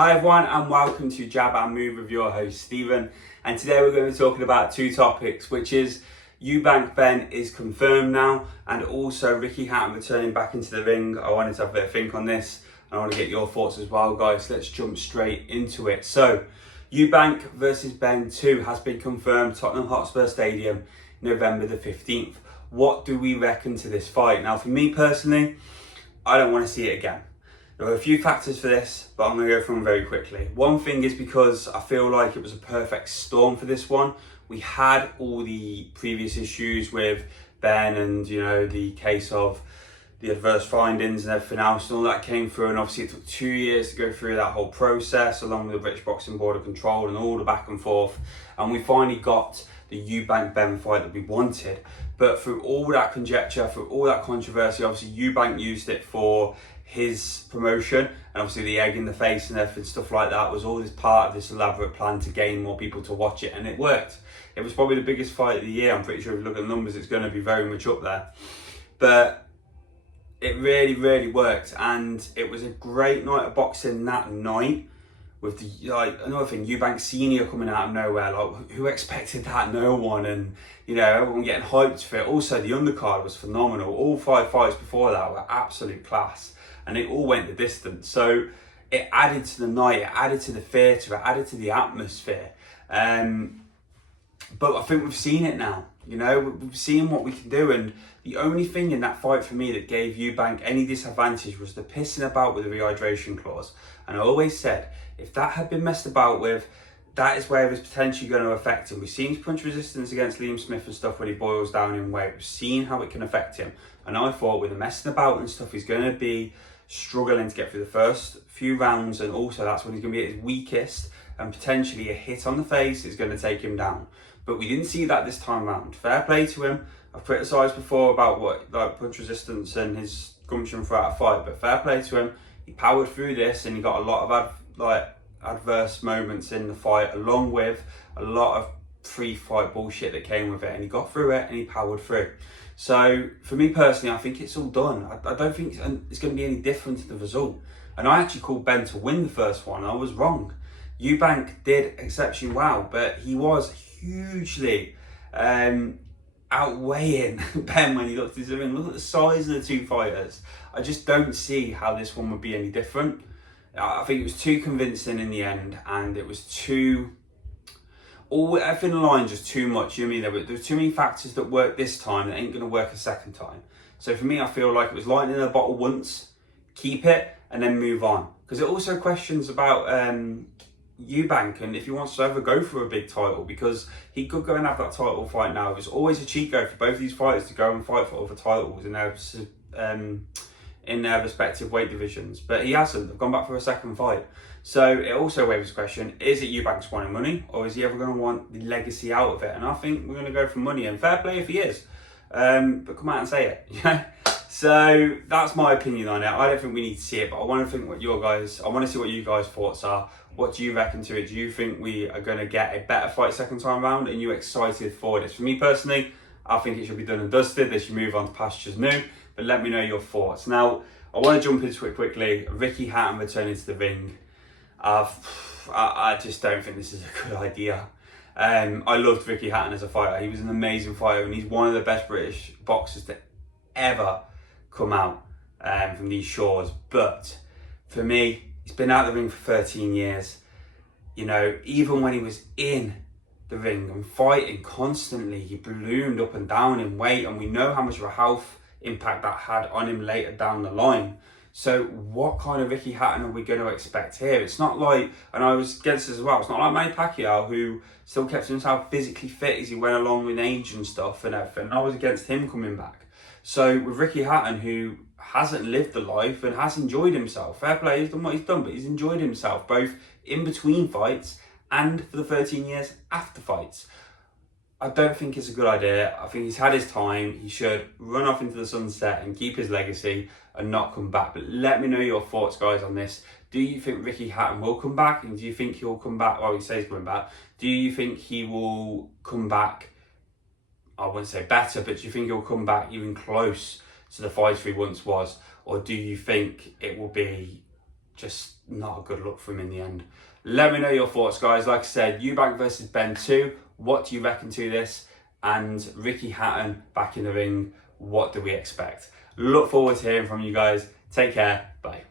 Hi everyone and welcome to Jab and Move with your host Stephen, and today we're going to be talking about two topics, which is Eubank Benn is confirmed now, and also Ricky Hatton returning back into the ring. I wanted to have a bit of think on this and I want to get your thoughts as well, guys. Let's jump straight into it. So Eubank versus Benn II has been confirmed, Tottenham Hotspur Stadium, November the 15th. What do we reckon to this fight? Now for me personally, I don't want to see it again. There are a few factors for this, but I'm going to go through them very quickly. One thing is because I feel like it was a perfect storm for this one. We had all the previous issues with Ben and, the case of the adverse findings and everything else, and all that came through. And obviously it took 2 years to go through that whole process, along with the British Boxing Board of Control and all the back and forth. And we finally got the Eubank Benn fight that we wanted. But through all that conjecture, through all that controversy, obviously Eubank used it for his promotion, and obviously the egg in the face and everything, stuff like that, was all this part of this elaborate plan to gain more people to watch it, and it worked. It was probably the biggest fight of the year. I'm pretty sure if you look at the numbers, it's going to be very much up there. But it really, really worked, and it was a great night of boxing that night. With another thing, Eubank Sr coming out of nowhere, who expected that? No one. And everyone getting hyped for it. Also, the undercard was phenomenal. All 5 fights before that were absolute class, and it all went the distance. So it added to the night, it added to the theatre, it added to the atmosphere. But I think we've seen it now. We've seen what we can do, and the only thing in that fight for me that gave Eubank any disadvantage was the pissing about with the rehydration clause. And I always said, if that had been messed about with, that is where it was potentially going to affect him. We've seen punch resistance against Liam Smith and stuff when he boils down in weight. We've seen how it can affect him. And I thought with the messing about and stuff, he's going to be struggling to get through the first few rounds, and also that's when he's going to be at his weakest, and potentially a hit on the face is going to take him down. But we didn't see that this time round. Fair play to him. I've criticised before about punch resistance and his gumption throughout a fight, but fair play to him. He powered through this, and he got a lot of adverse moments in the fight, along with a lot of pre-fight bullshit that came with it, and he got through it and he powered through. So for me personally, I think it's all done. I don't think it's going to be any different to the result. And I actually called Ben to win the first one. I was wrong. Eubank did exceptionally well, but he was hugely outweighing Ben when he looked at the ring. Look at the size of the two fighters. I just don't see how this one would be any different. I think it was too convincing in the end, and it was everything aligned just too much. There were too many factors that worked this time that ain't going to work a second time. So for me, I feel like it was lightning in a bottle once, keep it, and then move on. Because it also questions about Eubank and if he wants to ever go for a big title, because he could go and have that title fight now. It was always a cheat code for both these fighters to go and fight for other titles in their respective weight divisions, but he hasn't. They've gone back for a second fight. So it also raises the question, is it Eubank's wanting money, or is he ever going to want the legacy out of it? And I think we're going to go for money, and fair play if he is. But come out and say it. So that's my opinion on it. I don't think we need to see it, but I want to see what you guys' thoughts are. What do you reckon to it? Do you think we are going to get a better fight second time round? Are you excited for this? For me personally, I think it should be done and dusted. They should move on to pastures new. But let me know your thoughts. Now, I want to jump into it quickly. Ricky Hatton returning to the ring. I just don't think this is a good idea. I loved Ricky Hatton as a fighter. He was an amazing fighter, and he's one of the best British boxers to ever come out from these shores. But for me, he's been out of the ring for 13 years. Even when he was in the ring and fighting constantly, he ballooned up and down in weight, and we know how much of a health impact that had on him later down the line. So what kind of Ricky Hatton are we going to expect here? It's not like, and I was against this as well, it's not like Manny Pacquiao, who still kept himself physically fit as he went along with age and stuff and everything. I was against him coming back. So with Ricky Hatton, who hasn't lived the life and has enjoyed himself, fair play, he's done what he's done, but he's enjoyed himself both in between fights and for the 13 years after fights. I don't think it's a good idea. I think he's had his time. He should run off into the sunset and keep his legacy and not come back. But let me know your thoughts, guys, on this. Do you think Ricky Hatton will come back? And do you think he'll come back? Well, he says he's coming back. Do you think he will come back, I wouldn't say better, but do you think he'll come back even close to the fighter he once was? Or do you think it will be just not a good look for him in the end. Let me know your thoughts, guys. Like I said, Eubank versus Benn II. What do you reckon to this? And Ricky Hatton back in the ring. What do we expect? Look forward to hearing from you guys. Take care. Bye.